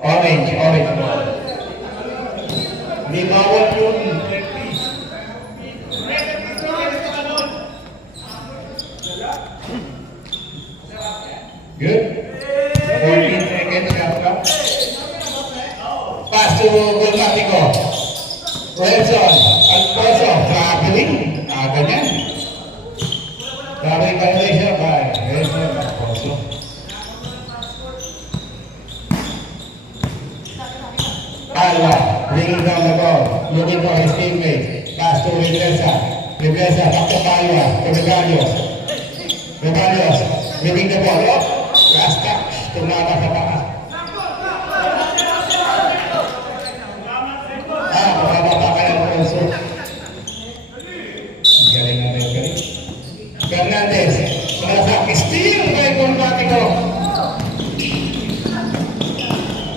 Orange. May bawal yun. Good. 14 seconds after. Pass to Golmatico. Wilson. Alfonso. Traveling. Ganyan. Traveling violation by Wilson. Alfonso. Alva. Bringing down the ball. Looking for his teammates. Pass to Regresa. Back to Alva. To Regalios. Moving the ball up. Last touch. Tumama sa paa. Mababa ng Alfonso. Galing na referee. Fernandez. Malasak. Steal by Golmatico.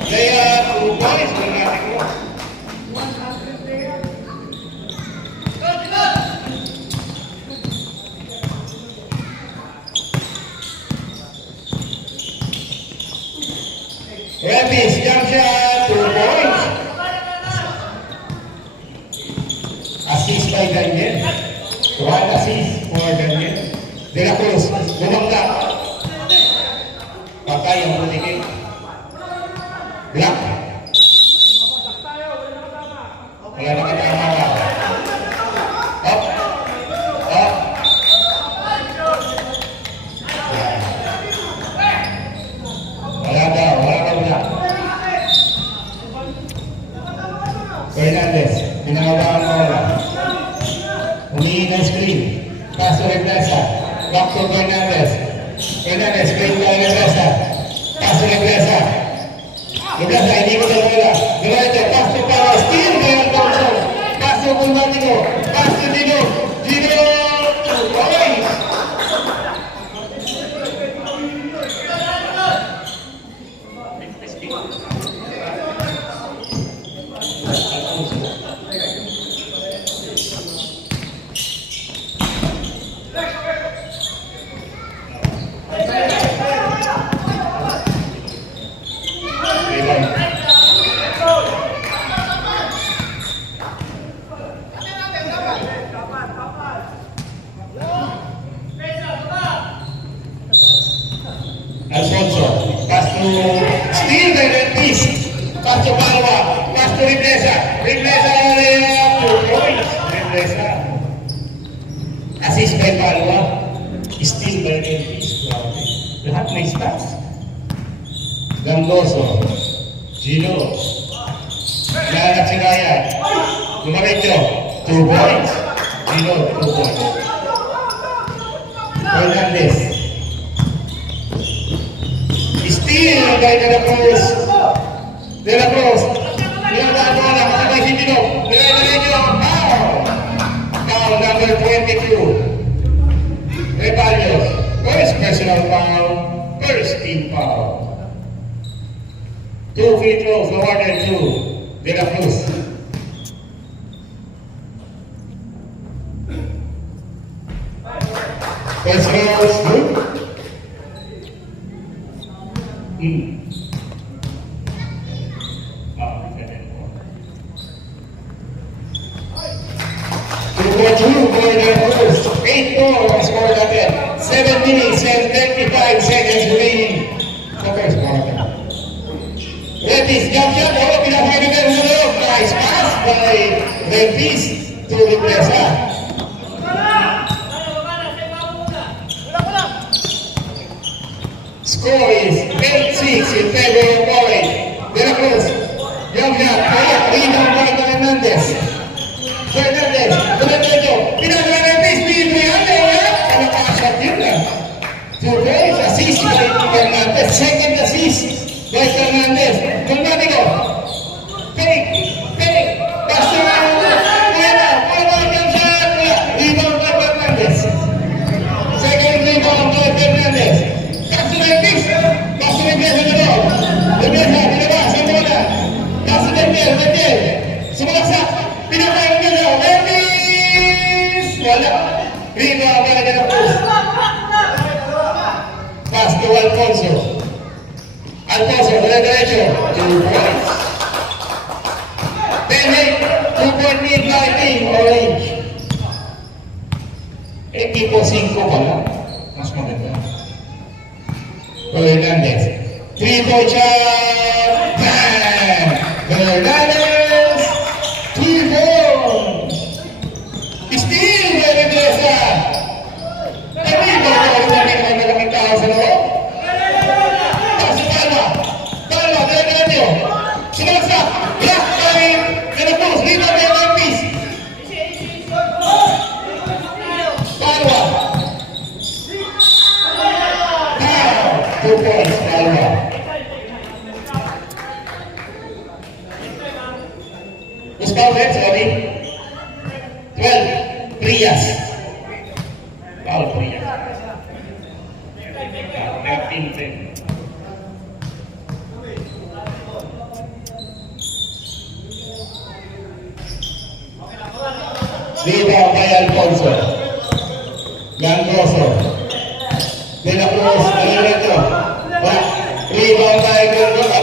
Kaya 2 points. Golmatico. Revis, jump shot, 2 points. Assist by Daniel. 1 assist for Daniel. De La Cruz, bumangga. Patay ang pulikin. Black. Wala na katama ka. Up. Wala daw Black. Fernandez, pinangabahan mo wala. Humingi ng screen. Pass to Regresa. Back to Fernandez. Screen by Regresa. Pass to Regresa. Hindi ko sa wala. Diretso, pass to Paro. Steal by Alfonso. Pass to Golmatico. Pass to Dino. 2 points. Alfonso, pass to steal by Revis, pass to Palwa, pass to Regresa, 2 points, Regresa. Assist by Palwa, steal by Revis, lahat may stats. Gandoso, Gino, Lalat Sinaya, Lumarecho, 2 points, Gino, 2 points. Fernandez, steal by De La Cruz. Pinagdaan mo na, makabay si Gino. Diretso, foul number 22. Rebalios. First personal foul, first team foul. 2 free throws awarded to De La Cruz. First throws, good. Eight more scored again. 7 minutes and 35 seconds remaining. Focus quarter. Revis, jump shot. Pinapakaibigan mo na. Nice pass by Revis to Regresa. Score is 8-6 in favor of Orange. De La Cruz, jump shot. Rebound by Fernandez. Diretso. Pinagawa Revis. Two goals, assist by Fernandez. Second assist by Fernandez. Golmatico. Fake. Pass to jump shot. Rebound by Fernandez. Second rebound by Fernandez. Pass to Revis. Pass to Regresa na ball. Regresa, pinabas ang bola. Pass to Daniel. Sumalaksak. Pinabas ang bola. Revis. Wala. Rebound by De La Cruz. Pass to Alfonso. Alfonso, derecho. 2 points. Then 2-point lead by team orange. Equipo 5 pala. Mas maganda. Hernandez. 3-point shot. Bam! Hernandez. 3 points. Steal by Regresa. Hindi ba ito ang malamang tao sa loob? Si Palma. Palma, dala-dala. Sinagsak. Black by Ganapos. Lima by Marquez. Palma. 2 points, Palma. Gustavo Red, sorry. 12, Prias. Paul Prias. 13. Rebound by Alfonso. Gangoso. De la Cruz, Alejandro. Rebound by Gangoso.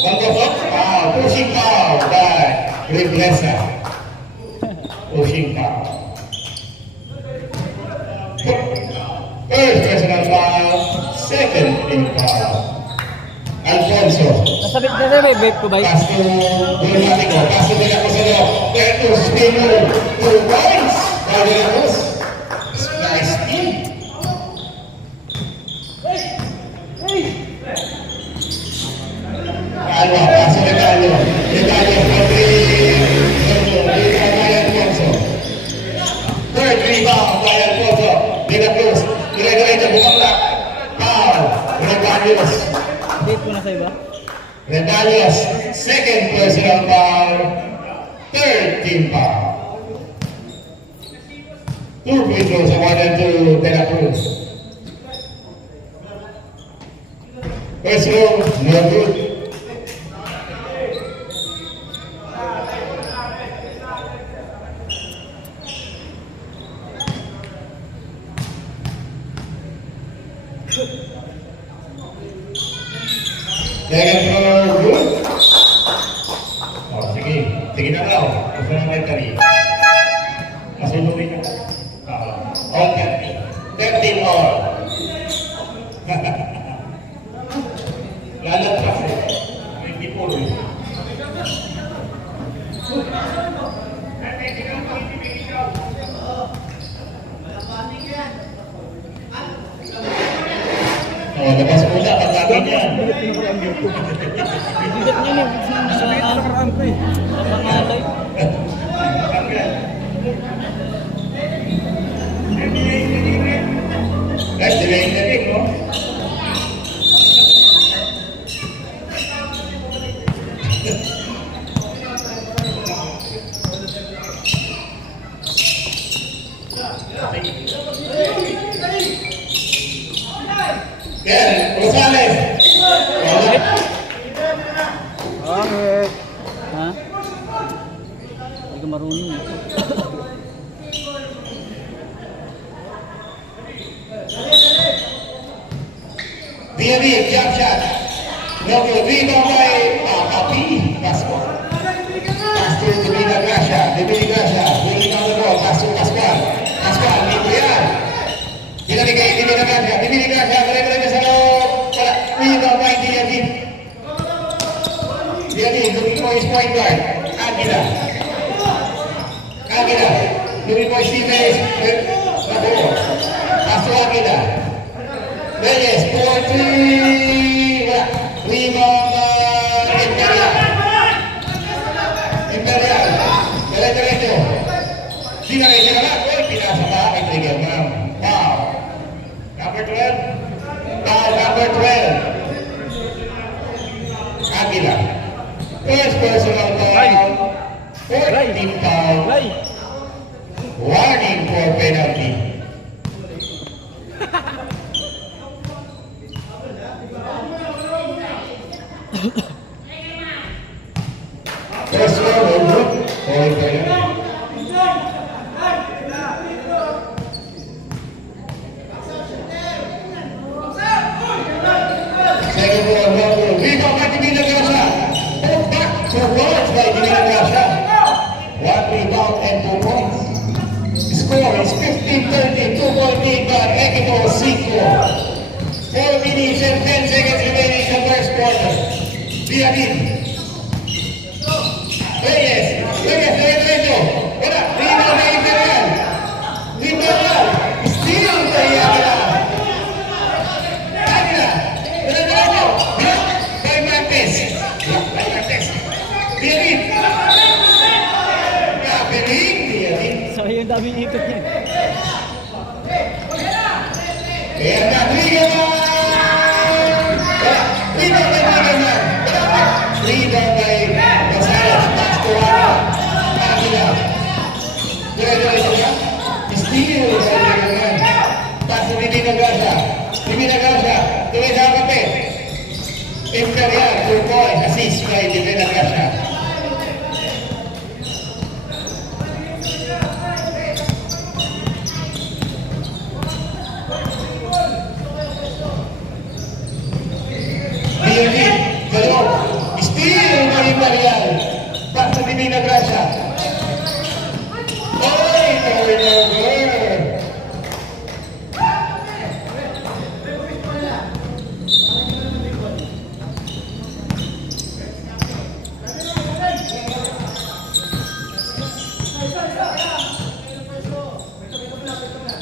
Gangoso. Pushing foul by Regresa. Pushing foul. First personal foul. Second team foul. Alfonso. Nasabit vape ko ba? Pass to Dulmatico. Pass to De La Cruz. Bertus Spino. 2 points by De La Cruz. Nice team. Alba, pass to Regalio. Regalio for 3. Rebound by Alfonso. Third rebound by Alfonso. De La Cruz. Dire-diretso. Bumangla. Foul. Regalios. Vape ko na sa iba? Regalios. Second personal foul. Third team foul. 2 free throws awarded to De La Cruz. First row, no good. Second floor, good. Sige. Sige na raw. Gusto na may tari. Masuluhin na. All 13. 13 all. Lalagpas eh. Hindi po rin. Labas muna. Pagkabin yan. Bigat niya niya. Sa pangalay. Guys, delay na rin, no? Yan, Rosales. Bakit? Ha? Hindi ka marunong. Diaby, jump shot. No good. Rebound by Kapi. Pascual. Pass to Divina Gracia. Divina Gracia. Bringing down the ball. Pass to Pascual. Pascual, dito yan. Binabigay, Divina Gracia. Divina Gracia. Balik-balik sa loob. Wala. Rebound by Diaby. Diaby, looking for his point guard. Aguila. Aguila. Looking for his teammates. Pass to Aguila. Reyes, 4-3. Rebound Imperial. Imperial. Diretso. Diretso na lang. Pinasa pa. May trigger, ma'am. Foul. Number 12. Foul number 12. Aguila. First personal foul. 14 foul. Warning for penalty. First row, no good. All penalty. Diamin. Reyes. Diretso. Wala. Rebound by Imperial. Imperial. Steal by Aguila. Aguila. Diretso. Block by Marquez. Diamin. Diamin. So yung daming ikot niya. Kaya na, Rebound by Rebound. Rebound by Gonzales. Pass to Aguila. Diretso na. Steal by Aguila. Pass to Divina Garza. Divina Garza. Tuloy sa kape. Imperial. 2 points. Assist by Divina Garza. Diamin. Galo. Steal by Imperial. Pass to Divina Garza. Turnover.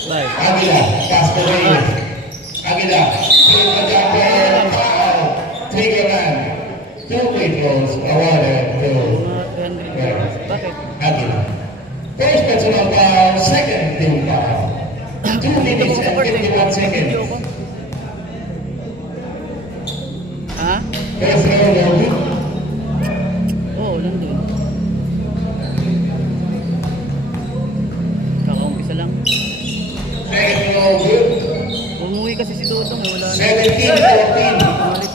Live. Aguila, pass to Reyes. Aguila, field the jumper, foul, trigger man. 2 free throws awarded to Mga 300. Bakit? Aguila. First personal foul, second team foul. 2 minutes and 51 seconds. Ha? First round of good. Oo, nandun. Kakaumpisa lang. Second round good. Umuwi kasi si Dodong. Wala na. 17-14. Umalit.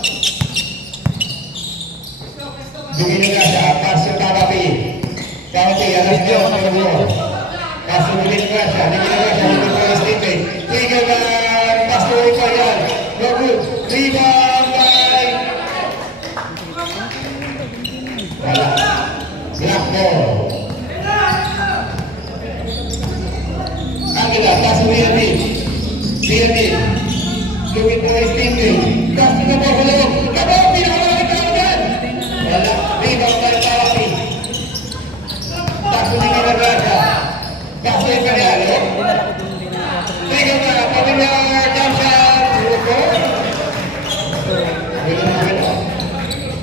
Divina Garza, pass to Tabapi. Tabapi, alas niya ako sa buo. Pass to Divina Garza. Divina Garza, looking for his teammate. Trigger man, pass to Imperial. No good. Rebound by... Wala. Black ball. Aguila, pass to Diamin. Diamin. Looking for his teammate. Pass to the Buffalo. Tabapi, nakalagay ka agad. Wala. Rebound by Tabapi. Pass to Divina Garza. Pass to Imperial. Dinala ko dun din ang Trigger man, Pamilya, jump shot. Bueno.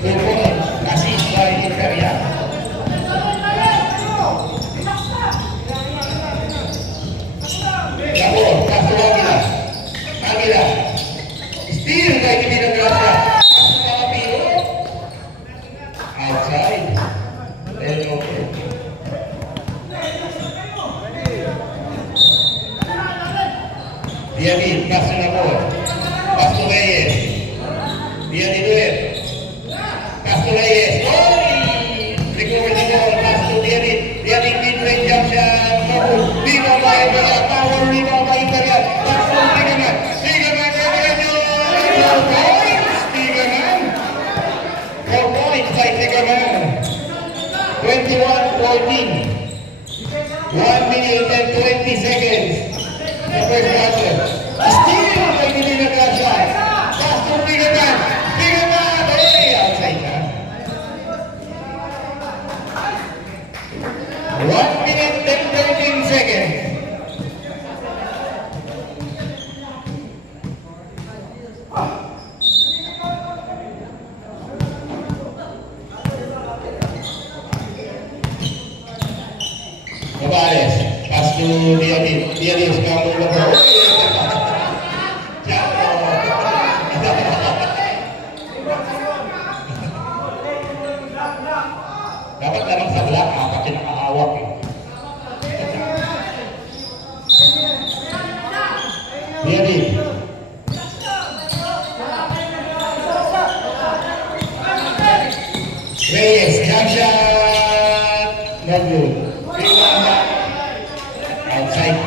2 points. Assist by Imperial. Labor, pass to Aguila. Aguila. Steal by Divina Garza. Pass to Tabapi. Outside. Hello. Diamin, pass to Labor. Pass to Reyes. Diamin duet. Pass to Reyes. Recover the ball. Pass to Diamin. Diamin mid-range jump shot. No good. Rebound by Imperial. Power rebound by Imperial. Pass to Triggerman. Triggerman, Diretso. 4 points. Triggerman. 4 points by Triggerman. 21-14. 1 minute and 20 seconds. The first quarter. Steal by Divina Garza. Pass to Triggerman. Triggerman. Hey, outside na. 1 minute and 13 seconds. Gonzales, pass to Diamin. Diamin scramble the ball. Dapat lamang sa black, apat yung nakahawak eh. Diamin. Reyes, jump shot. No good. Rebound. Outside.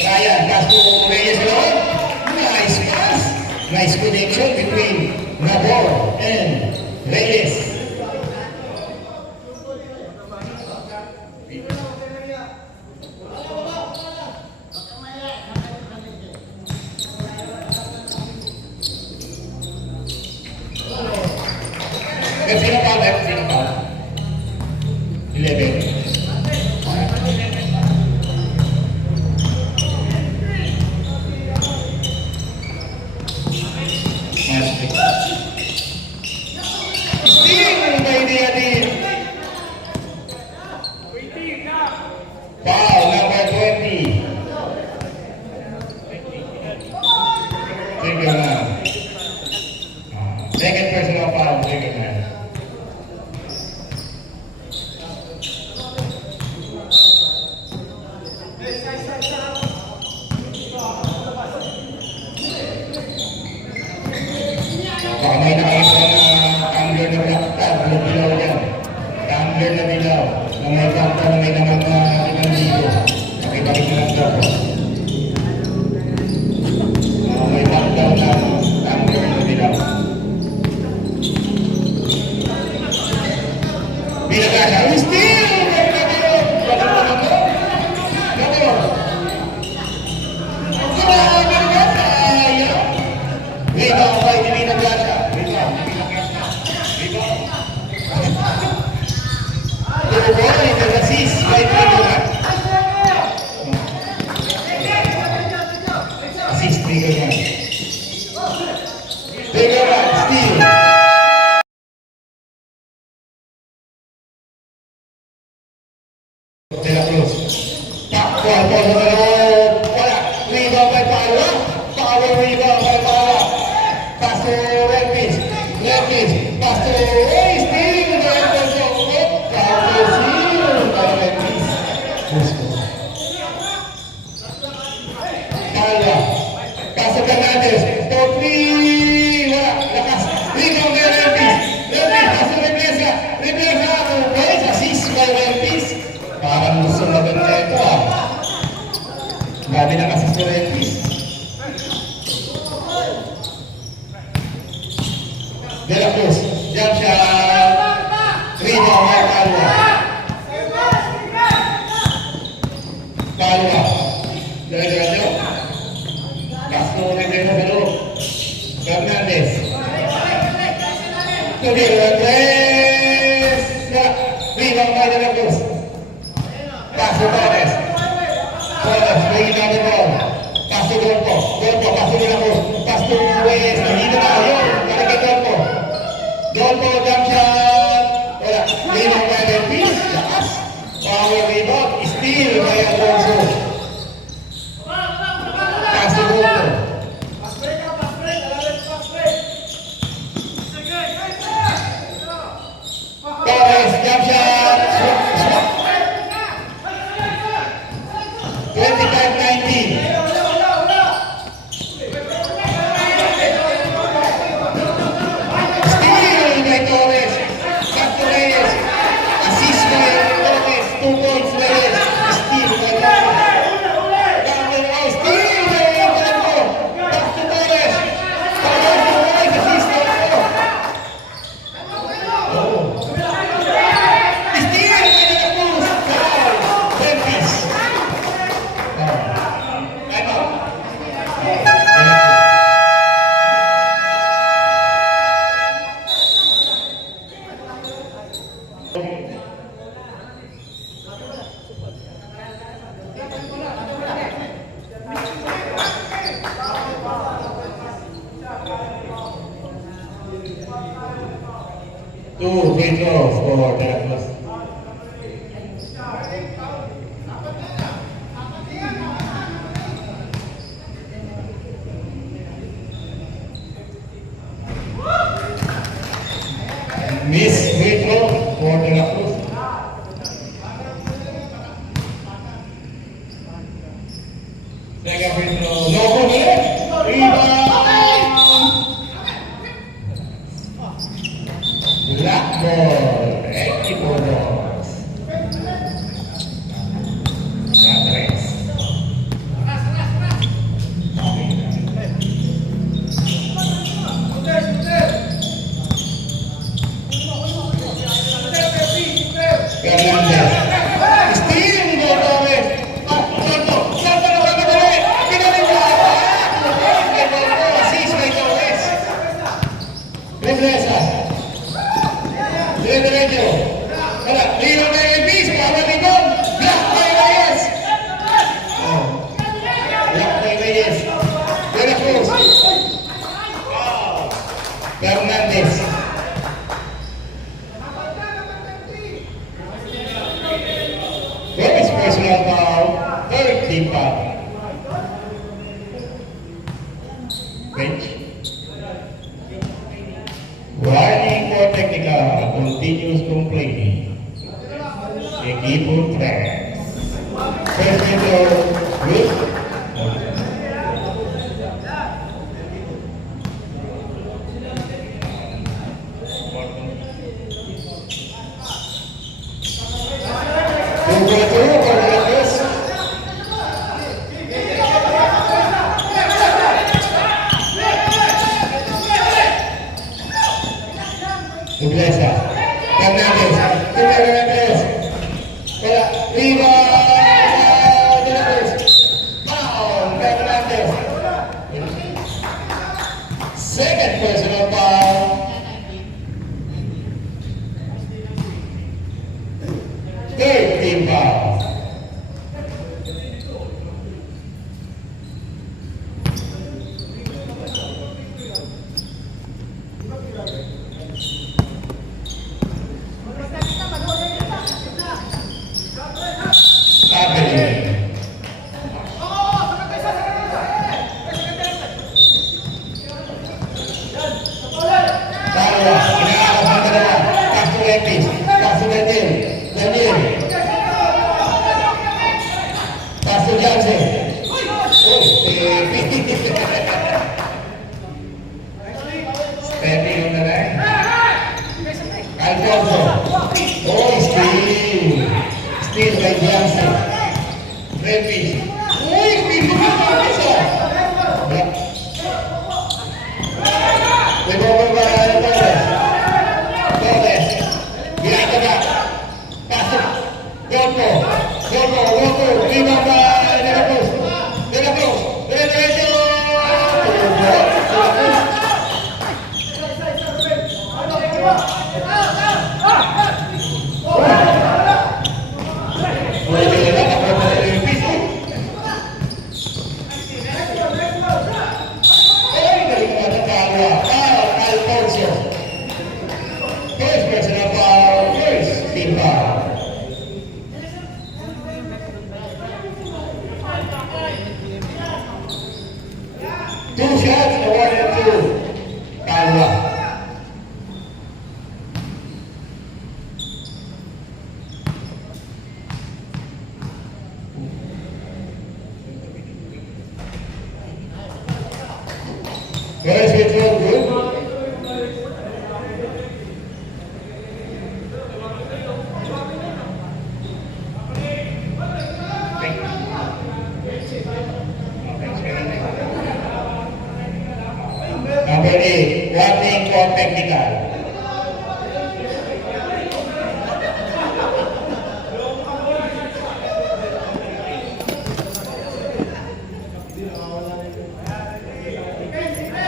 Ryan, pass to Reyes alone. Nice pass. Nice connection between Nabor and Reyes. Sino pa? Sino pa? 11. Steal by Diadin. Foul number 20. Trigger na. Second personal foul, trigger na. Baka may nakita na tumbler na black tag, na dilaw niya. Tumbler na dilaw. Na may kanta na may naman na 5,000. Nakibalik na lang daw. May lockdown na tumbler na dilaw. Binaga siya. Steal! Assist, trigger yan. Trigger yan, steal. De La Cruz. Takbo po sa loob. Wala. Rebound by Paula. Power rebound by Paula. Pass to Redfish. Redfish. Pass to steal. Paula. Pass to Fernandez. To 3. Wala. Lakas. Rebound by Redfish. Redfish. Pass to Reblesa. Reblesa. Boys. Assist by Redfish. Parang gusto na ganda ito ah. Grabe na kasi sa Redfish. De La Cruz. Jump shot. Rebound by Palua. Palua. Dala-dala. Castro Rivera sa loob. Fernandez. Tugil. Andres. Rebound by De La Cruz. Pass to Torres. Torres, bringing down the ball. Pass to Golpo. Golpo, pass to De La Cruz. Pass to Reyes. Nandito na. Yun. Balik kay Golpo. Golpo, jump shot. Wala. Rebound by Redfish. Lakas. Power rebound. Steal by Alonso. Pass to Golpo. Torres, jump shot. Swap. 25-19. Steal by Torres. Back to Reyes. Assist by Torres. 2 points Reyes. Steal by Torres. Steal by Torres. Back to Torres. Torres to Reyes. Assist by Torres. Steal by De La Cruz. Memphis. Time out. Two free throws for De La Cruz. Miss free throw for De La Cruz. Second free throw. No good. Rebound. Black ball. Equipo dos. La tres. Bench. Warning for technical, continuous complaining. Equipo 3. First window, good. Iglesias, Fernandez, Fernandez, Viva, foul, Fernandez. Second personal foul. Third team foul. Stepping on the line. Alfonso. Oh, steal. Steal by Johnson. Repeat. Oh, steal by Johnson. Rebote para Torres. Torres. Behind the back. Pass it. Golpo. Rebound by De La Cruz. De La Cruz. Derecho. Two shots, awarded to Kalwa. First withdrawal group. Number 8, warning for technical.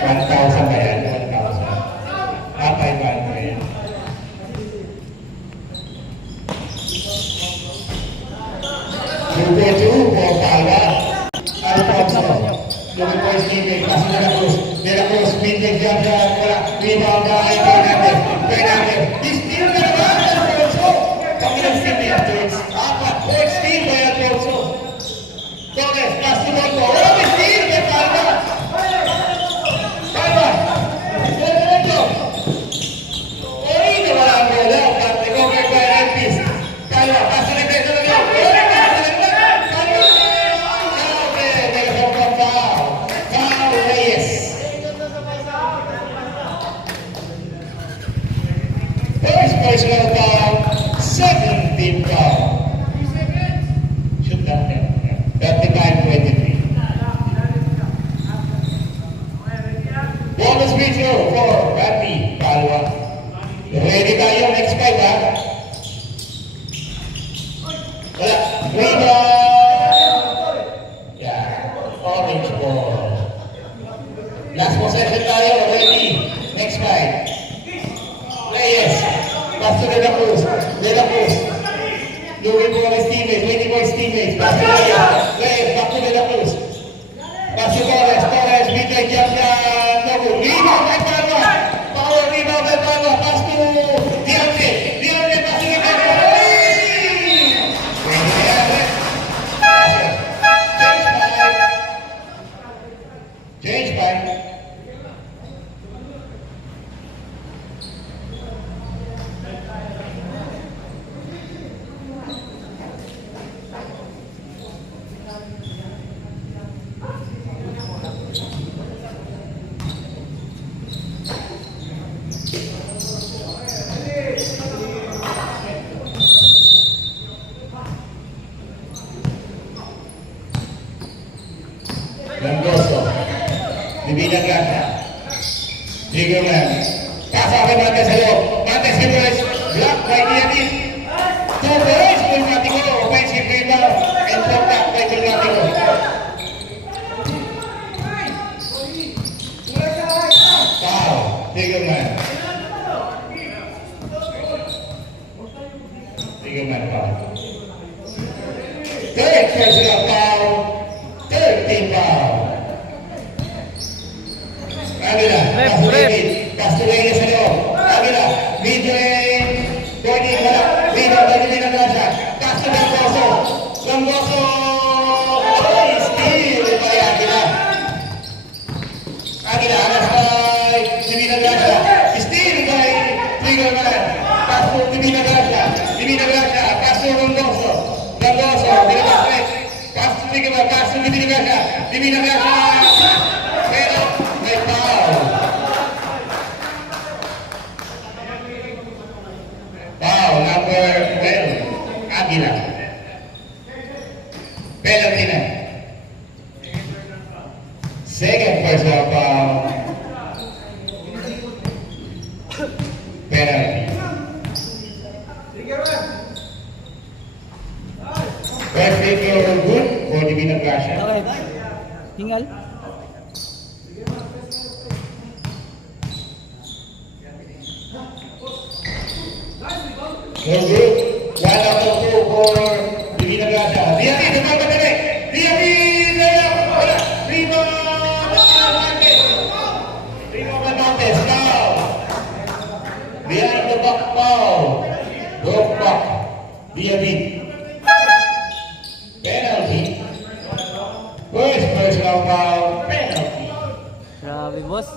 $1,000 ba yan? 1,000. 500. Number 2 for Palma. Alfonso. Number 4 is teammate. Pass De La Cruz. De La Cruz, mid-leg jump shot. Rebound by Fernandez. Fernandez. He's still the one. Alfonso. Panginoon steal ni afterwards. Apat. Fourth steal by Alfonso. Torres. Pass to Golpo. Oh, may steal by Palma. Palma. Derecho. Oy, nawala ang bola. Recovered by Alpis. Palma. Pass to Regreso na lang. Personal foul, second team foul. Shoot that there. 35-23. Bonus free throw for Randy Palwa. Ready tayo next fight, ha? Wala. Rebound. Yeah. Orange ball. Last possession tayo. Ready. Next fight. Reyes. Pass to De La Cruz. De La Cruz. Looking for his teammates. Waiting for his teammates. Pass to Reyes. Reyes. Back to De La Cruz. Pass to Torres. Torres. Mid-leg jump shot. No good. Rebound by Palma. Power rebound by Palma. Pass to Diante. Diante. Pass to Ricardo. Change by Gracia. Bigger man. Pasa kay Montes sa loob. Montes Rivers. Block by Diaby. 2 points. Gulmatico. Offensive rebound. And contact by Gulmatico. Foul. Bigger man. Bigger man foul. Third personal foul. Third team foul. Agila, Castellini sa loob. Agila, video Gordy, wala. Video, Gordy na Gracia. Castro Gamboso. Gamboso! Ay, steal by Agila. Agila, alas by Divina Gracia. Steal by Triggerman. Castro, Divina Gracia. Divina Gracia, Castro Gamboso. Gamboso, Dinabasret. Castro Triggerman, Castro Divina Gracia. Divina Gracia. Pero, may foul. Foul number 12, Aguila. Penalty na. Second personal foul. Penalty. First free throw good for Divina Gracia. Okay. Hingal. No good. 1 out of 2 for Divina Gracia. Diaby, naman ba tayo? Diaby! Wala! Rebound! Rebound Montes. Foul! Behind the back foul. Broke back. Diaby. Penalty. First personal foul. Penalty. Grabe, boss.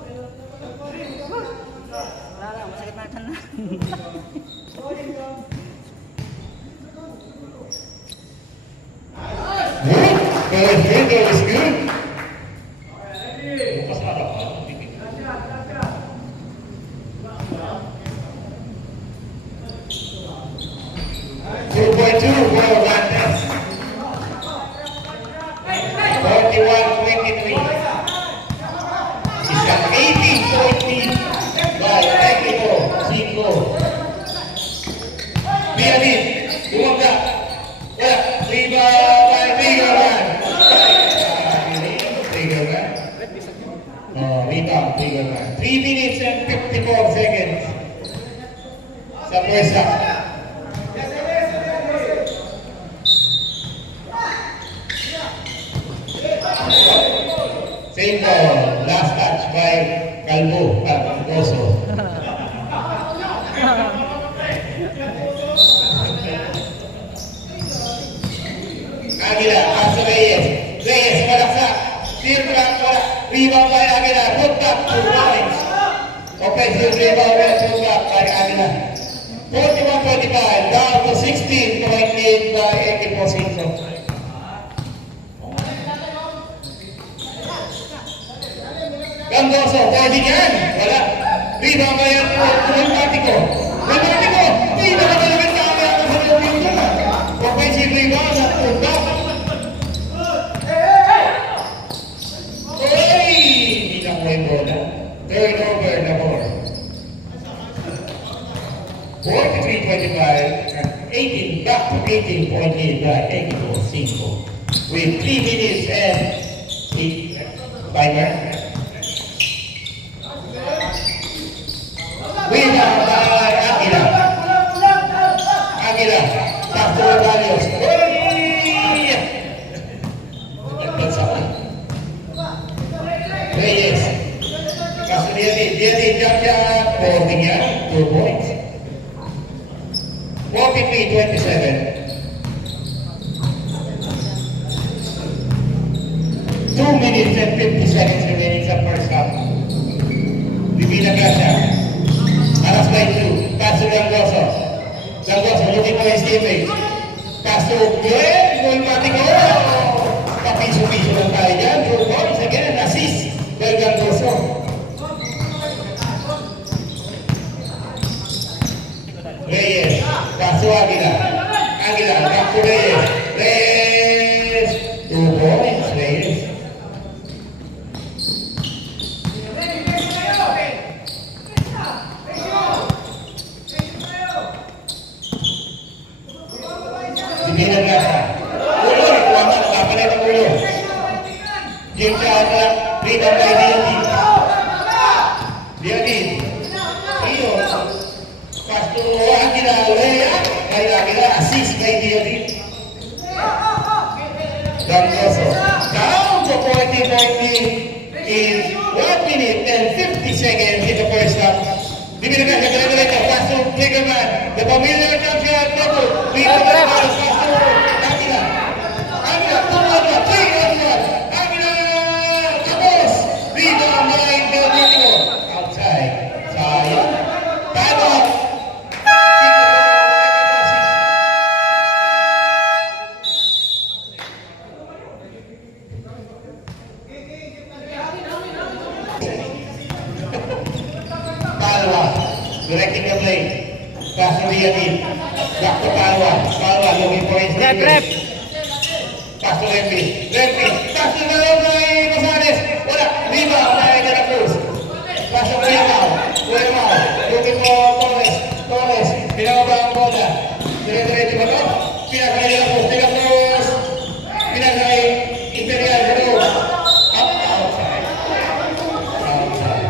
Wala, masakit na na. Good. First free throw is good. Bukas na lang. 2.2 for Montes. 41-23. Isang 18-point lead by Técnico 5. Diaby, bumagda. Wala. Rebound by Triggerman. Triggerman. Rebound, Triggerman. 3 minutes and 54 seconds sa first half. Same ball. Last touch by Calvo. Calvoso. Aguila, Castro Reyes. Reyes, malaksa. Sirka, wala. Rebound by Aguila. Put back to points. Offensive rebound and put back by Aguila. 41-25. Down to 16-point lead by Equipo Cinco. Gamboso, pwede yan. Wala. Rebound by Gulmatico. Gulmatico. Hindi na naman kaya ako sa loob yung dala. Offensive rebound at put back. Hindi na ko yung bola. Turnover na board. 43-25 and 18, back to 18-point lead by Equipo 5 with 3 minutes and 8 timer. Winner by Aguila. Aguila, Castro Reyes. Reyes. Castro Diaby, jump shot, holding yan, 2 points. 43-27. 2 minutes and 50 seconds remaining sa first half. Divina Gracia. Alas by 2. Castro Gamboso. Gamboso looking for his teammate. Castro Glenn. Gulmatico. Kapiso-piso lang tayo dyan. 2 points again. Assist by Gamboso. Reyes. Castro Aguila. Aguila. Castro Reyes. Reyes. 2 points. Reyes. point lead in 1 minute and 50 seconds in the first half. Dibigyan ka sa ganito, pass to Klingerman. The familiar champion, Neto. Leader of the pass to Amina. Amina, 2-1, 3-1. Amina, tapos. Dito, 9 Belmino. Outside. Sayang. Paddock. Palwa, directing the play. Pass to Riadin. Back to Palwa. Palwa looking for his defense. Pass to Rempis. Rempis. Pass to Malonay Rosales. Wala. Rebound by De La Cruz. Pass to Cuevao. Cuevao. Looking for Torres. Torres. Pinababa ang bola. Dire-diretso ba ito? Pinakay De La Cruz. De La Cruz. Pinakay Imperial. Hello. Outside. Outside.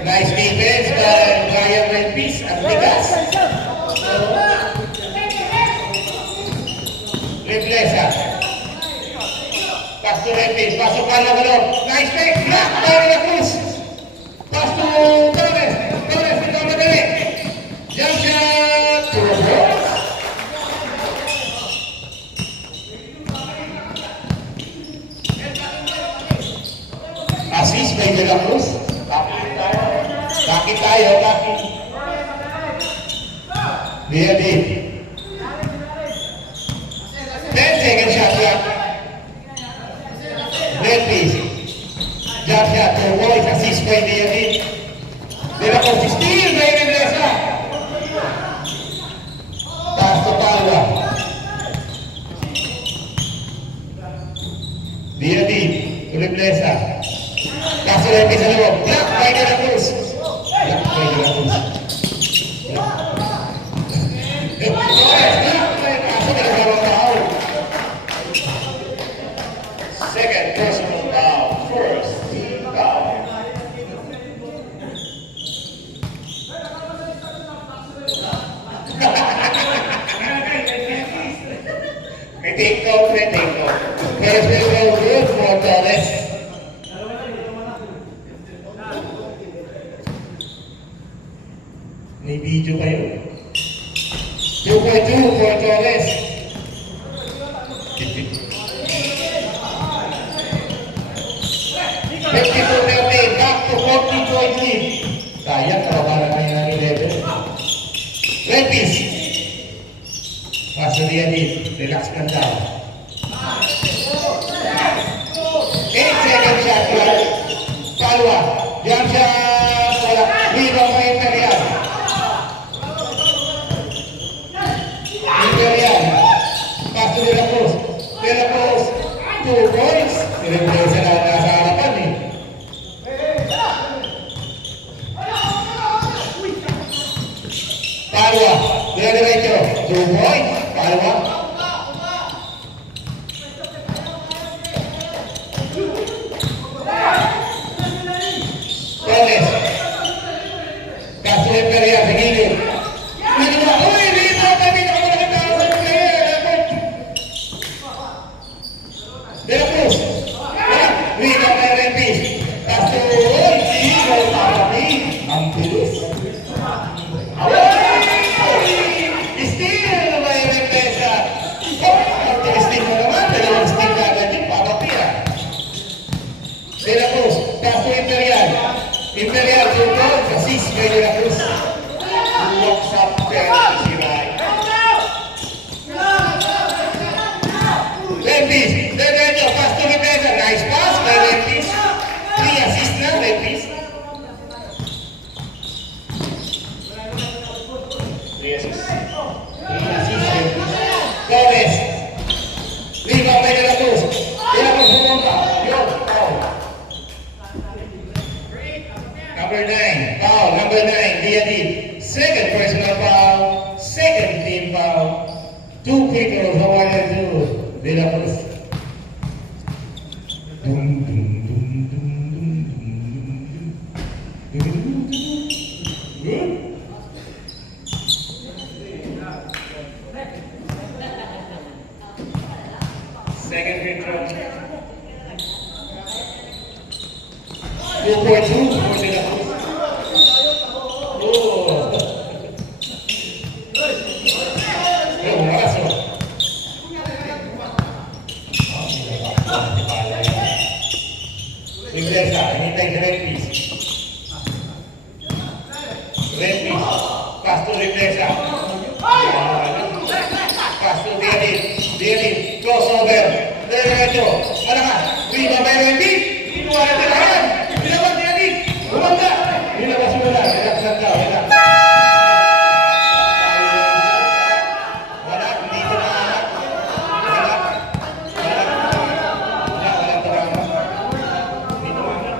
Nice defense by Brian Rempis at Ligas. Replesa. Pass to Rempis. Pass to Palma. Nice take. Block by De La Cruz. Pass to Torres. Torres with the delay. Jump shot to the goal. Assist by De La Cruz. Kaki tayo, kaki. Riadin. 10 second shot clock. Rempis. Jump shot to Boys. Assist by Riadin. De La Cruz steal by Reblesa. Pass to Palwa. Riadin. Reblesa. Pass to Rempis sa loob. Block by De La Cruz. Block by De La Cruz. Second personal foul. First team foul. May take off, may take off. First will go good for Torres. May video kayo. 2.2 for Torres. 52-13, back to 40 point lead. Sayang, kawabaran na yung 11. Rempis. Pass to Riadin. Relax ka down. 8 second shot clock. Palwa. Jump shot. Wala. Rebound by Imperial. Imperial. Pass to De La Cruz. De La Cruz. 2 points. Replace na nasa harapan eh. Palwa. Dire-diretso. 2 points. Palwa. Torres. Pass to Imperial. Sa gilid. Uy! Dito! Kami na ako nakatao sa player! De La Cruz. Rebound by Rempis. Pass to Zero Marami. Ang bilis. Steal by Reblesa. Ang steal mo naman. Dalawang steal na agad yung papapira. De La Cruz. Pass to Imperial. Imperial to goal. Assist by De La Cruz. Walks up there. Si Rai. Rempis. Derecho. Pass to Reblesa. Nice pass by Rempis. 3 assist na Rempis. 3 assist. 3 assist Rempis. Torres. Rebound by De La Cruz. De La Cruz pumunta. Yun. Foul. Number 9. Foul. Number 9. Riadin. Second personal foul. Second team foul. 2 free throws awarded to De La Cruz. Dum, dum, dum, dum, dum, dum, dum, dum. Good. Second free throw. derecho. Ano ka? Rebound by Rempis. Kinuha na tirahan. Pinabas ni Adik. Bumanda. Pinabas mo na. Relax lang daw. Relax. Wala. Hindi ko na anak. Wala. Wala. Wala. Walang drama. Hindi ko anak.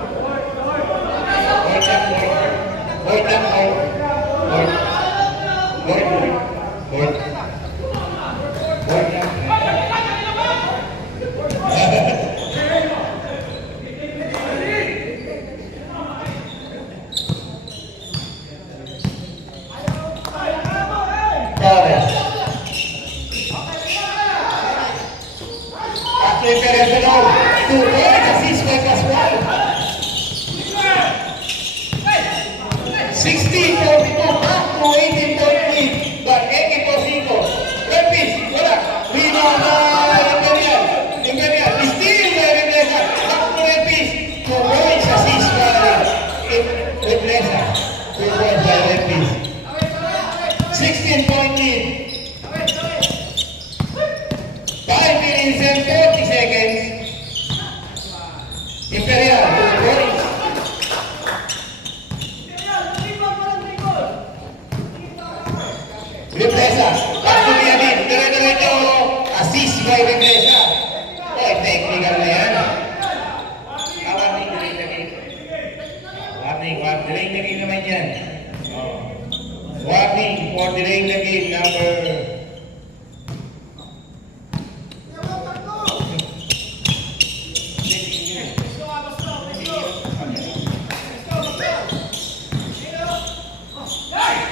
Hold lang. Hold lang. Hold. Hold. Hold. Hold. Hold lang. Torres. Patrick Perezono. 2 points. Assist by Pascual. 16-42. Back to 18-point lead. But 80-5. Rempis. Wala. Rebound by Imperial. Imperial. Steal by Reblesa. Back to Rempis. 2 points. Assist by Reblesa. 2 points by Rempis. 16-point lead. 5 minutes and 40 seconds. Imperial, 2 points. Reblesa, back to Bianin. Dire-diretso. Assist by Reblesa. Oh, technical na yan. Warning, delaying na game. Warning, delaying na game naman yan. Oh. Warning for delaying the game number.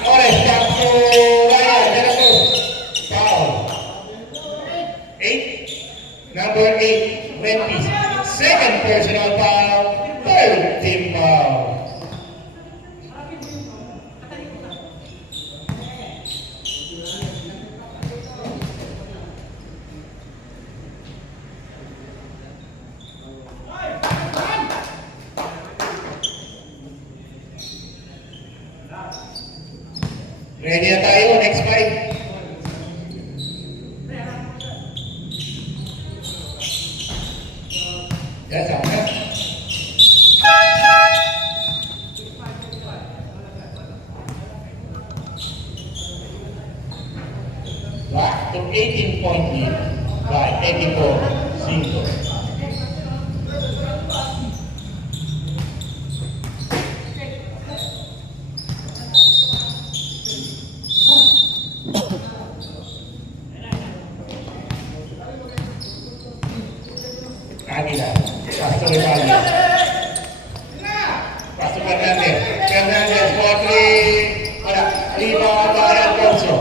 Torres, back to Ryan. De La Cruz. Foul. 8. Number 8, Rempis. Second personal foul. Third team foul. Ready na tayo, next 5. Yes, okay. Back to 18-point lead by 84-5. Aguilar, Pastor Iván. Pastor Fernandez. Fernandez for 3. Wala. Rebound by Alfonso.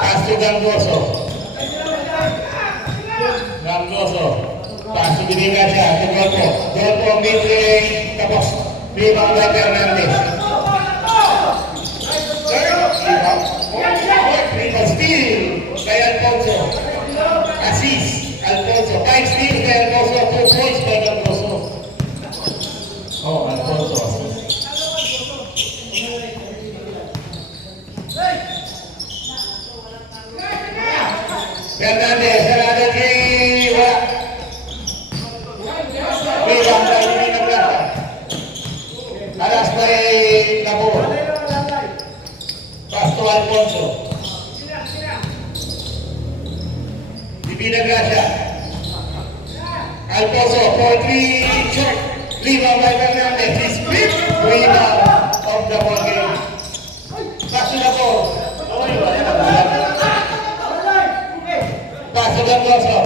Pastor Gangoso. Gangoso. Pastor binigay siya. Golpo. Golpo mid-range. Tapos. Rebound by Fernandez. Rebound. Rebound steal by Alfonso. Assist. Alfonso, 5 steals by Alfonso, 2 points by Alfonso. Oh, Alfonso. Fernandez, another 3. Wala. Rebound by Divina Plata. Alas by Labor. Pasto Alfonso. Divina Gracia. Alfonso for 3 short. Rebound by Fernandez. His fifth rebound of the ball game. Paso na po. Paso Gangoso.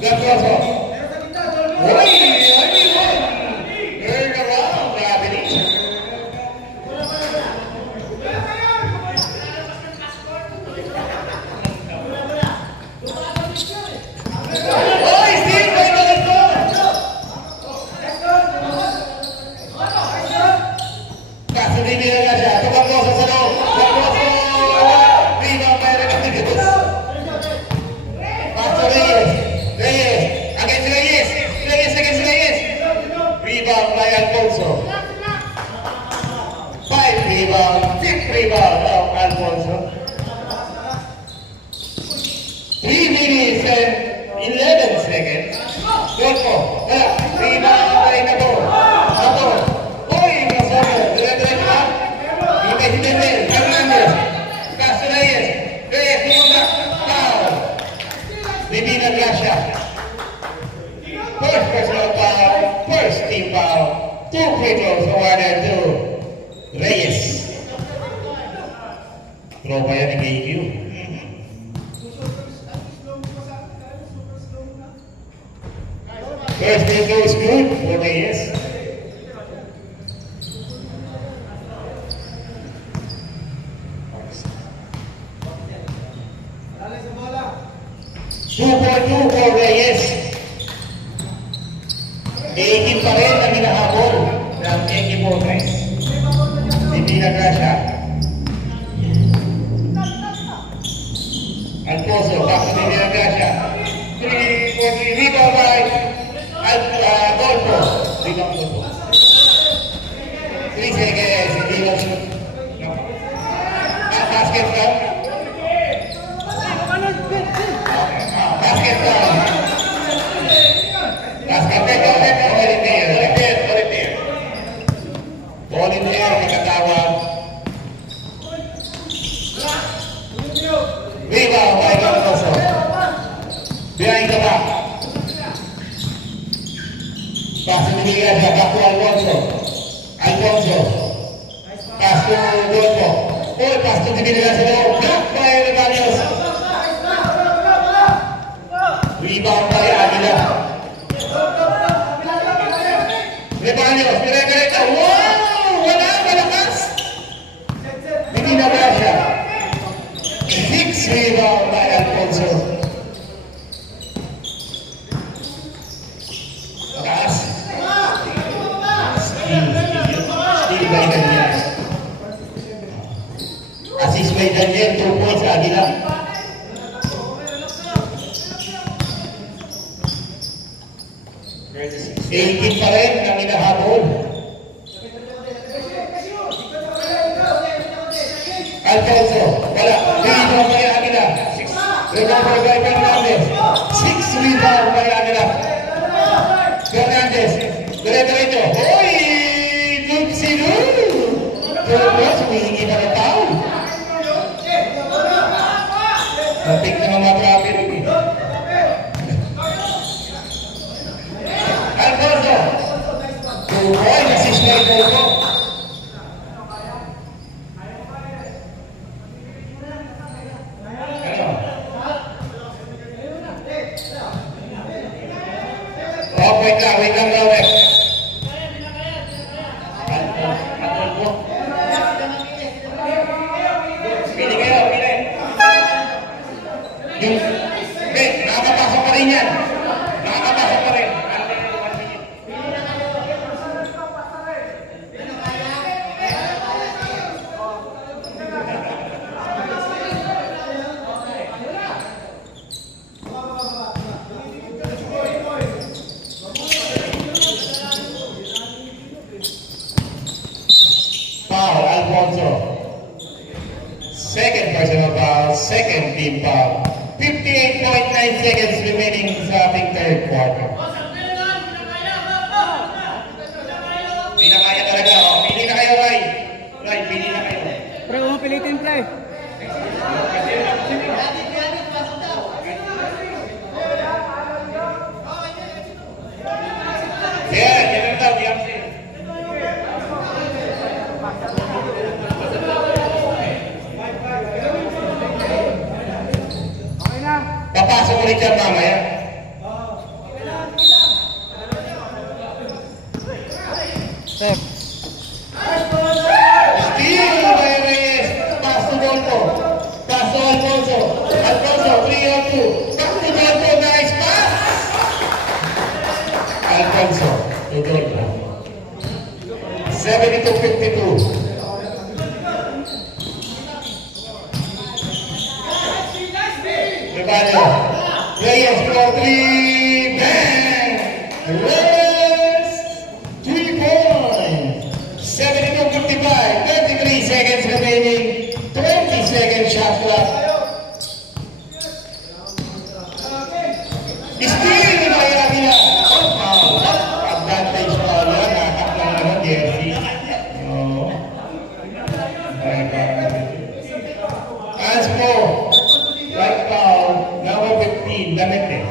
Gangoso. Uy! Turn around. Grabe ni. Uy! Steve! May nalito! Paso din nila siya. Ito Gangoso sa loob. Gangoso! Rebound by Fernandez. Paso Reyes. Reyes. Against Reyes. Reyes against Reyes. Rebound by Alfonso. 5 rebound. 5th rebound of Alfonso. 3 minutes and 11 seconds. Tropa yan ng AQ. First free throw is good for Reyes. Two for Reyes. 18 pa rin ang hinahabol ng equipo guys. Hindi na Gracia. Alfonso, back to Hindi na Gracia. 3-4-3, rebound by Golfo. Rebound Golfo. 3 seconds, hindi na shoot. No. Basket down. Basket down. Basket down. Volunteer, ikatawag. Rebound by Alfonso. Behind the back. Pass to Miguel, back to Alfonso. Alfonso. Pass to Golfo. Pass to Miguel sa loob. Block by Rebanios. Rebound by Aguila. Rebanios, dire-diretso. Wow! Malakas! Hindi na ba siya? 6 rebound by Alfonso. Taas. Steal by Daniel. Assist by Daniel, 2 points, Aguila. Eighteen pa rin ang inahabol. Alfonso, wala. Rebound by Aguila. Rebound by Fernandez. 6 rebound by Aguila. Fernandez, dire-diretso. Hoy! Dupsilu! Tapos, humihingi na ng tao. Napik na mga grabe rin eh. Alfonso! 2 points, assist by Golfo. Wait lang, Robert. Pili kayo, pili. Nakakapasok pa rin yan. Nakakapasok pa rin. Foul, Alfonso. Second personal foul, second team foul. 58.9 seconds remaining sa ating third quarter. Hindi na kaya talaga. Pili na kayo, Ray. Ray, pili na kayo. Pre, huwag pilitin, pre. Yeah, yan daw, Diamsi. Papasok ulit yan mamaya. Step. Steal by Reyes. Pass to Golfo. Pass to Alfonso. Alfonso, 3-2. Back to Golfo. Nice pass. Alfonso to Golfo. 72-52. Rebano. Reyes for 3. Bang! Reyes. 3 points. 72-55. 33 seconds remaining. 20 seconds shot clock. Steal by Aguila. Advantage pa yan. Nakakaplang naman, Jersey. No. As for right now, number 15, Lamete.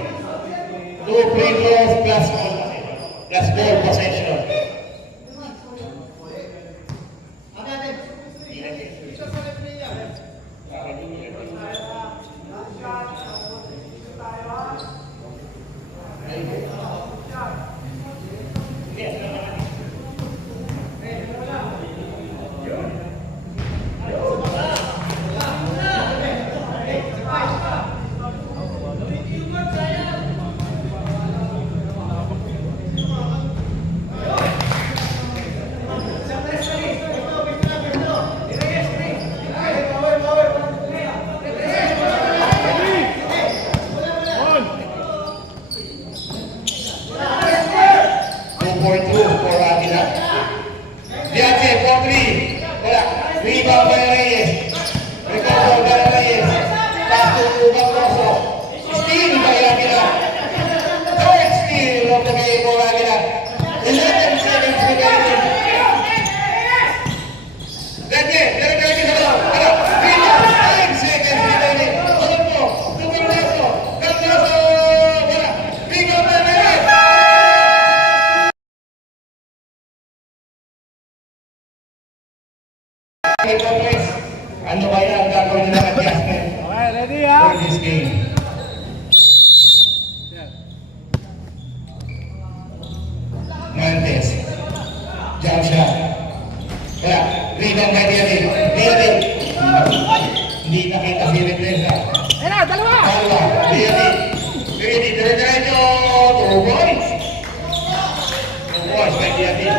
2 free throws plus ball possession. Boys, ano kaya ang gagawin nila adjustment Okay, ready for ha? this game? Mantes. Jump shot. Kaya, rebound by Diaby. Diaby. Hindi nakita si Represa. Ayun na, dalawa! Alba, Diaby. Diaby, dire-diretso. 2 points. 2 points by Diaby.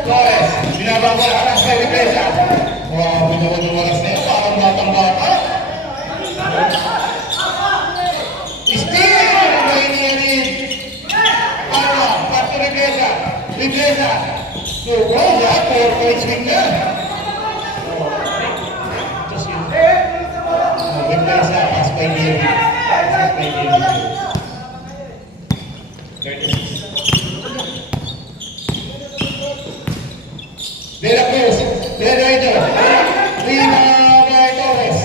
Torres, binabang ko alas kay Represa. Wow, binabang yung oras na yun. Parang batang-bata. Steal by Diaby. Alba, pass to Represa. Represa. 2 points, 4 points win na. Just yun. Represa, pass by Diaby. Pass by Diaby. 36. De la Cruz, derecho, Lima by Torres.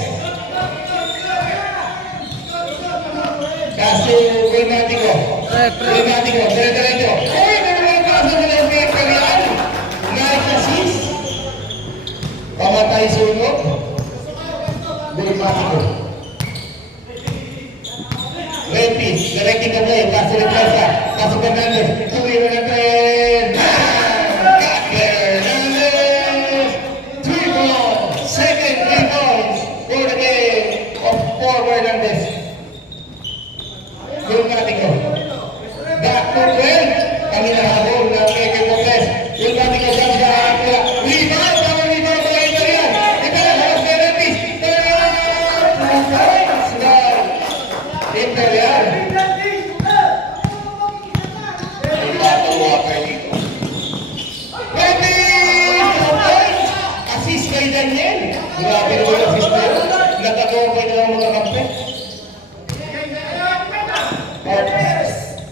Castro, Granatico, Granatico, derecho. ¡Uy, me voy a pasar de la imperial! Nike assist. Pamatay sunog. Granatico. Repis, directing the play, Castro de Plaza, Castro Fernandez, tuvieron el tren. Second 3 points for the game of forward and this. Gulmatico. Back to 12. Kami na habol ng Miguel Lopez. Gulmatico sa pula. Rebound! Tama rebound para Imperial. Imperial halos kay Repis. 2 points by Imperial. Ay, patawa kayo dito. Repis! 2 points! Assist kay Daniel. Grabe naman ang assist na yun. Nagagawa kayo na lang magkakampi.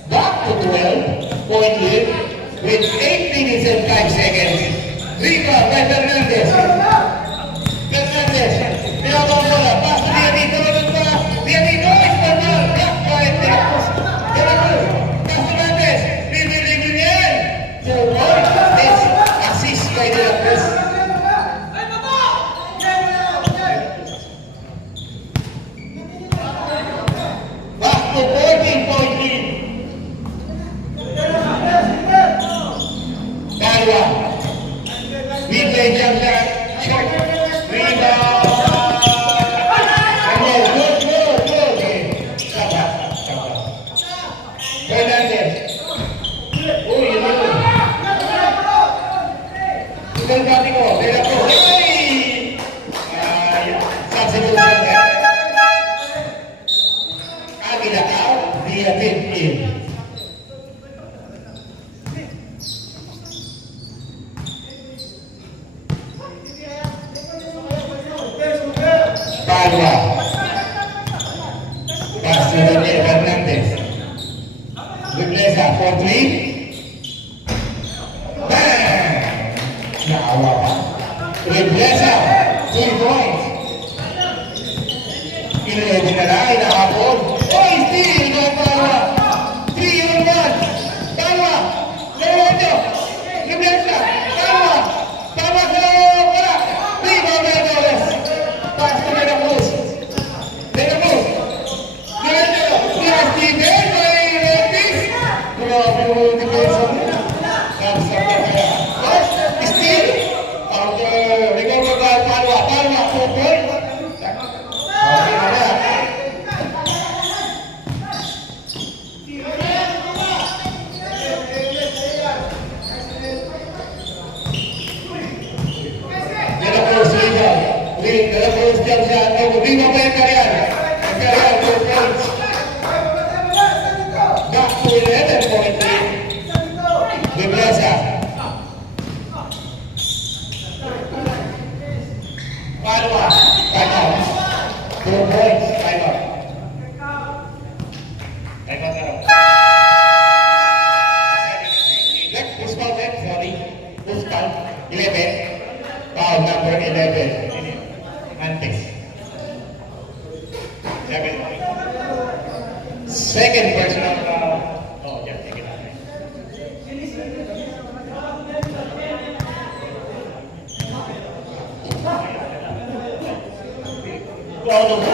Back to 12-point lead with 8 minutes and 5 seconds. Riva by Fernandez. Fernandez. Pinabang bola. Pass to Diaby. Tumalun bola. Diaby. Noise for ball. Block by De La Cruz. De La Cruz. Pass to Fernandez. Bibili-Guiniel. 2 points. This assist by De La Cruz. Back to 14-point lead. Kalwa. Midway jump shot. Short. Rebound. Good. Saba. Fernandez. Uy, yun. Ibang bati ko. De La Cruz. Hey! Substitution. Aguila out. Diaby in. Palma. Pass to Daniel Fernandez. Represa for 3. Bang! Naawa pa. Represa. 2 points. Inuwi na lang. Inahabol. Oy, steal! Go Palma. 3-on-1. Palma. Leonardo. Represa. Palma. Palma sa bola. Rebound by Torres. Pass to De La Cruz. De La Cruz. Diretso. Yes, defense by Repis. Grabe yung defense mo. Kapsap na kaya. Steal. Recover by Palma. Palma, 2 points. Okay na na. De La Cruz, rebound. De La Cruz, jump shot. Rebound by Imperial. Imperial, 2 points. Back to 11-point lead. Represa. Palma. Time out. 2 points. Time out. Time out na lang. Left, push foul left, sorry. Push foul. 11. Foul number 11. Antes. 7 points. Second personal foul. Oh, yeah, take it out. Wow, no, no.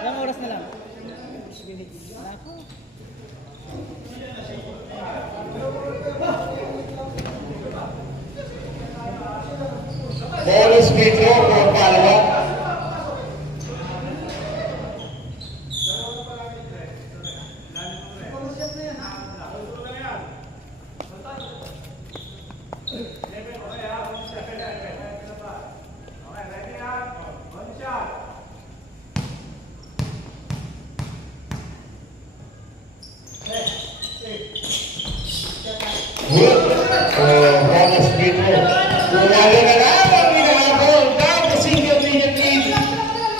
Ilang oras na lang? 6 minutes. Nako. Bonus free throw for Palawan. Good. Bonus free throw. Lalo na lang ang minahabol. Down to single digit lead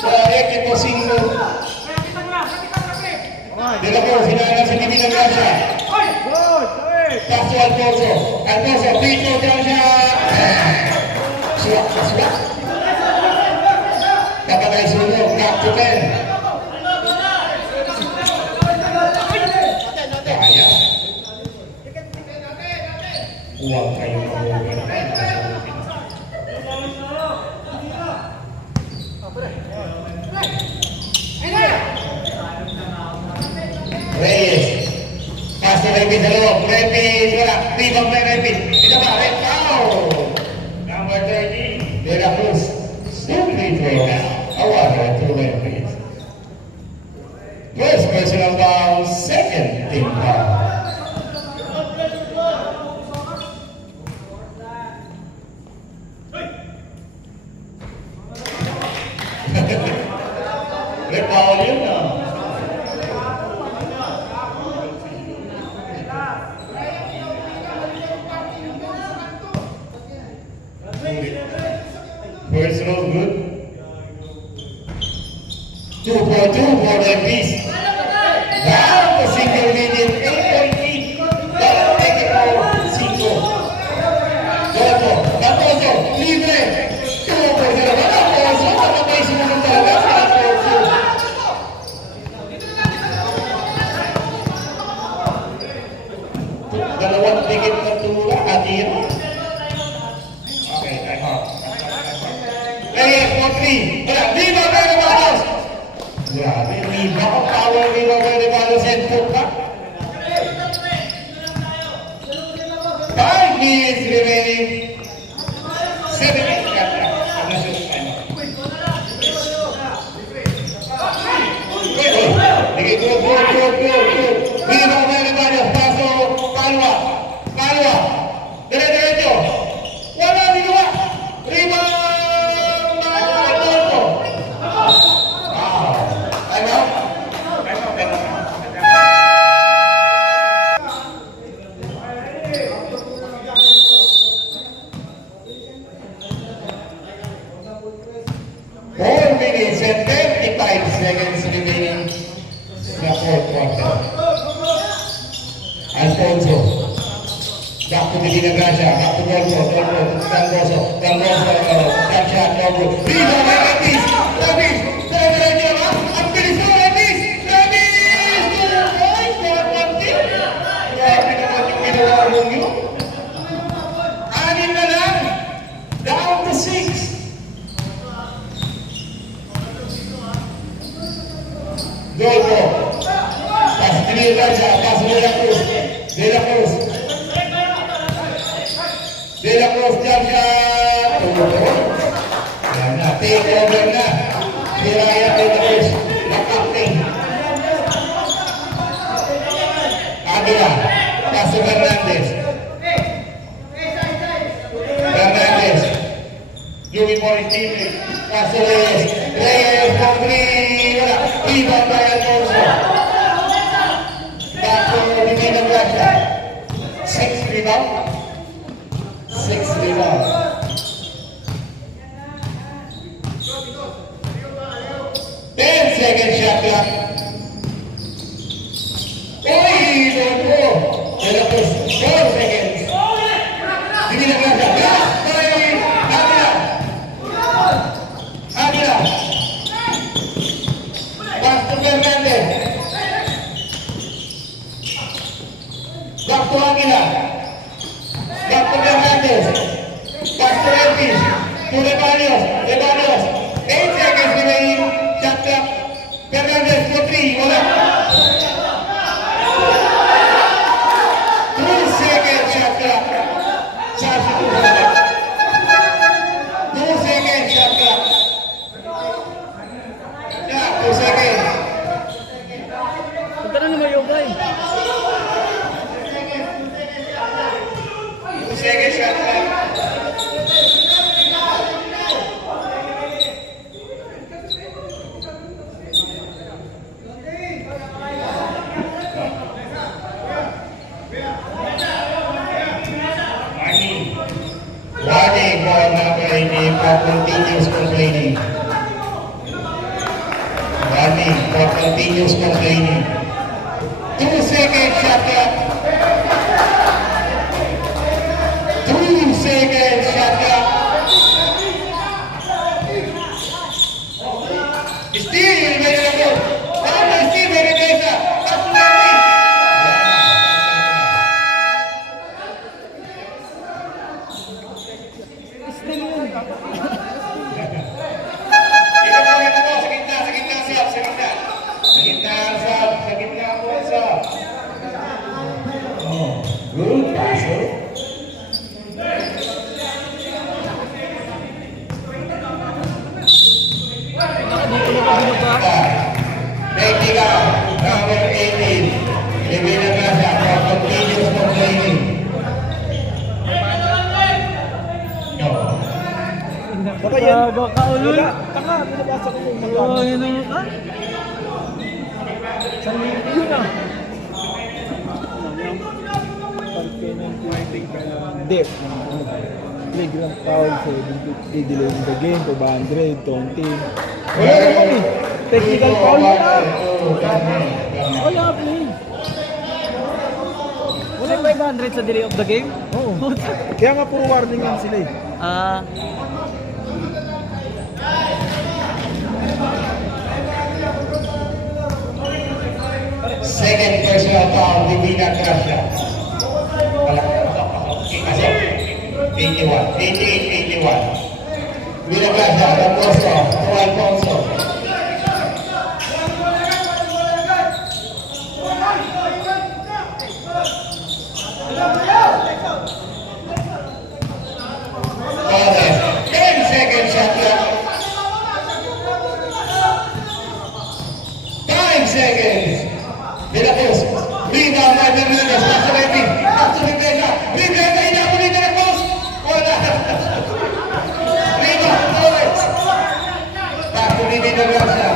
sa equipo single. De la Cruz, hinahanap si Divina Gracia. Pass to Alfonso. Alfonso, free throw down siya. Swak. Kapatay sunog, back to 10. Kaya. Huwag kayong mahugin. Reyes. Pass to Reyes sa loob. Reyes, wala. Rebound by Reyes. Ito ba? Red foul. Number 30. De la Cruz. Still free throw now. Award to Reyes. First personal foul. Second team foul. Red foul yun na. First row good. 2 for 2 for the piece. Down to single digit 8.8. Don't take it for 5. Goto. Alfonso. Libre. 2 for 0. Alfonso. Kapatay sumunod talaga sa Alfonso. Dalawang tigit na tula. Atira. Okay, time out. Reyes for 3. Wala. Viva Verdebalos. Grabe. Viva ko. Power Viva Verdebalos and put back. 5 minutes remaining. 7 minutes left. Ano siya sa time out? Sige, go. Viva Verdebalos. Paso. Palwa. Dire-diretso. Wala ginawa. Rebound. Minutes and 35 seconds remaining in the fourth quarter. Alfonso. Back to Divina Gracia. Back to Galgoso. Jump shot, no good. Rebound by Retis. Dire-diretso ba? Ang bilis mo, Retis! 2 points for one team. Grabe naman yung ginawa mo yun. 6 na lang. Down to 6. Goto. Pass to Divina Gracia. Pass to De la Cruz. Jump shot. Yan na. Take over na. Hiraya De la Cruz. Na-captain. Avila. Pass to Fernandez. Looking for his teammate. Pass to Reyes. Reyes for 3. Wala. Rebound by Alfonso. Back to Divina Gracia. 6 rebound. 10 second shot clock. Don't go. De la Cruz. 4 seconds. Divina Gracia. Avila. Pass to Fernandez. Back to Avila. Back to Fernandez. Pass to Elvis. To Rebanios. Rebanios. 8 seconds remaining. Shot clock. Fernandez for 3. Wala. 2 seconds shot clock. Charge 2 seconds. 2 seconds shot clock. Yeah, 2 seconds. Punta na naman yoga eh. 2 seconds shot clock. Warning for Nakarini for continuous complaining. Warning for continuous complaining. 2 seconds shot clock. 2 seconds shot clock. Still very good. Still very good. Still yun. Ito po, sa gitna, Sab, sa gitna. Sa gitna, Sab, sa gitna po, Sab. Oh, good pass, oh. Dito na pa binaba. Technical, number 18. Libinan na siya for continuous complaining. No. Baka yan. Baka ulo. Taka, binabasa ko yung Oo, yun ang ka. Sa yun ah. Hindi. Playground foul, so they delay the game, 200, taunting. Wala naman eh. Technical foul yun ah. Wala play. Wala 500 sa delay of the game? Oo. Kaya nga puro warning lang sila eh. Ah. Second personal foul, Divina Gracia. Wala. Kasi, 81, 88, 81. Divina Gracia, Alfonso, to Alfonso. Torres, 10 seconds shot clock. 5 seconds. De la Cruz. Rebound by Fernandez. Pass to Repi. Pass to Regresa. Regresa. Inabot ni De la Cruz. Wala. Rebound. Torres. Pass to Ricky De Gracia.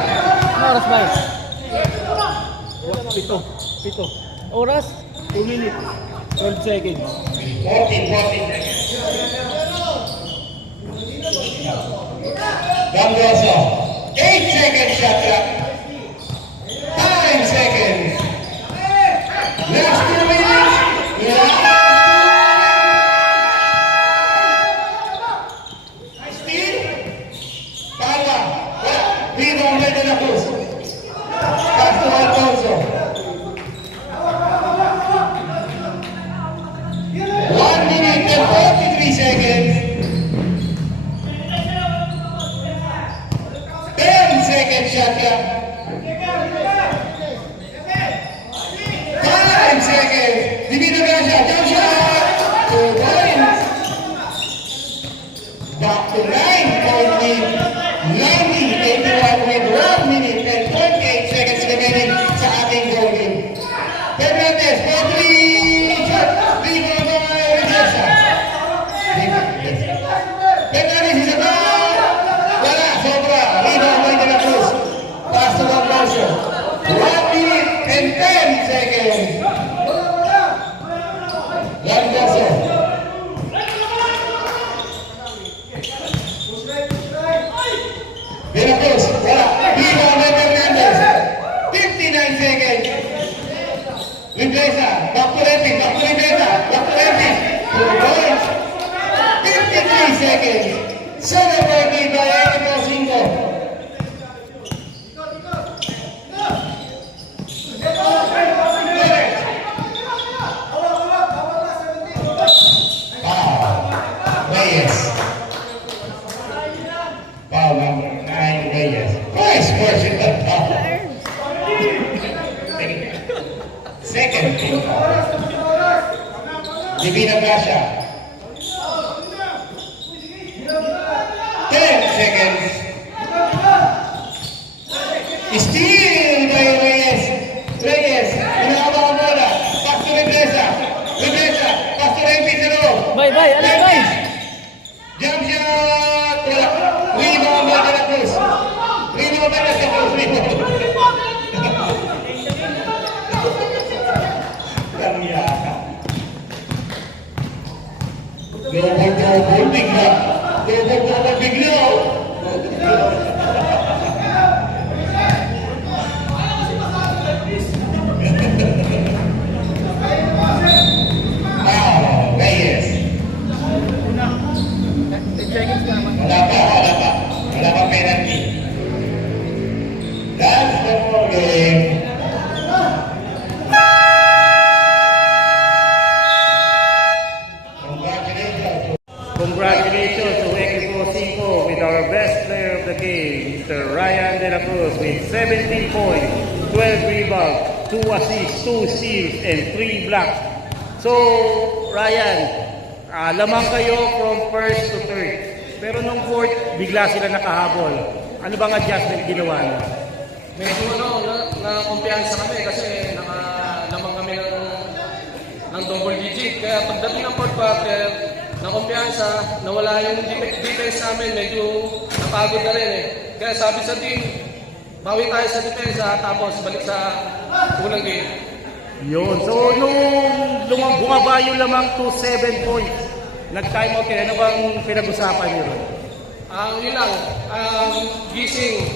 Ano oras ba? Pito. Oras? 2 minutes. 12 seconds. 14 seconds. Gamboso. 8 seconds shot clock. 5 seconds. Last 2 minutes. Still. Palma. Wala. Rebound by De la Cruz. Pass to Alfonso. 1 minute and 43 seconds. 10 seconds shot clock. Divina Gracia. 10 seconds. Steal by Reyes. Reyes, inahaba ang bola. Pass to Regresa. Regresa, pass to Reyes sa loob. Bay, alam bay. Jump shot! Wala. Rebound by De La Cruz. Rebound by De La Cruz. Rebound. Kamiaka. Double bigla. Double bigla. Ah, Reyes. Wala pa penalty. That's the ball game. Congratulations to Equipo 5 with our best player of the game, Mr. Ryan De La Cruz with 17 points, 12 rebounds, 2 assists, 2 steals, and 3 blocks. So, Ryan, lamang kayo from first to third. Pero nung fourth, bigla sila nakahabol. Ano bang adjustment ginawa niyo? Medyo na-kumpiyansa kami kasi nakalamang kami ng double digit. Kaya pagdating ng fourth quarter, na-kumpiyansa, nawala yung defense namin, medyo napagod na rin eh. Kaya sabi sa team, bawi tayo sa depensa tapos balik sa unang game. Yun. So, nung bumaba yung lamang to 7 points, nag-time out kayo. Ano bang pinag-usapan niyo ron? Yun lang, gising,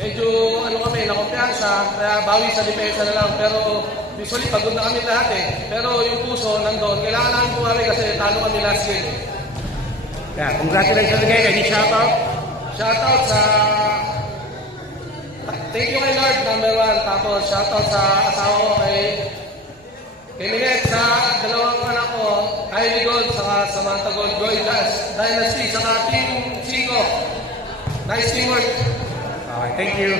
medyo nakumpiyansa, kaya bawi sa depensa na lang. Pero usually pagod na kami lahat eh. Pero yung puso nandun, kailangan namin bumawi kasi talo kami last game. Yeah, congratulations again. Any shoutout? Shoutout sa... Thank you kay Lord, number 1. Tapos shoutout sa asawa ko kay Linet, sa dalawang anak ko, Kylie Gold, saka Samantha Gold, Goy Dynasty, saka Team Chico. Nice teamwork. Okay, thank you.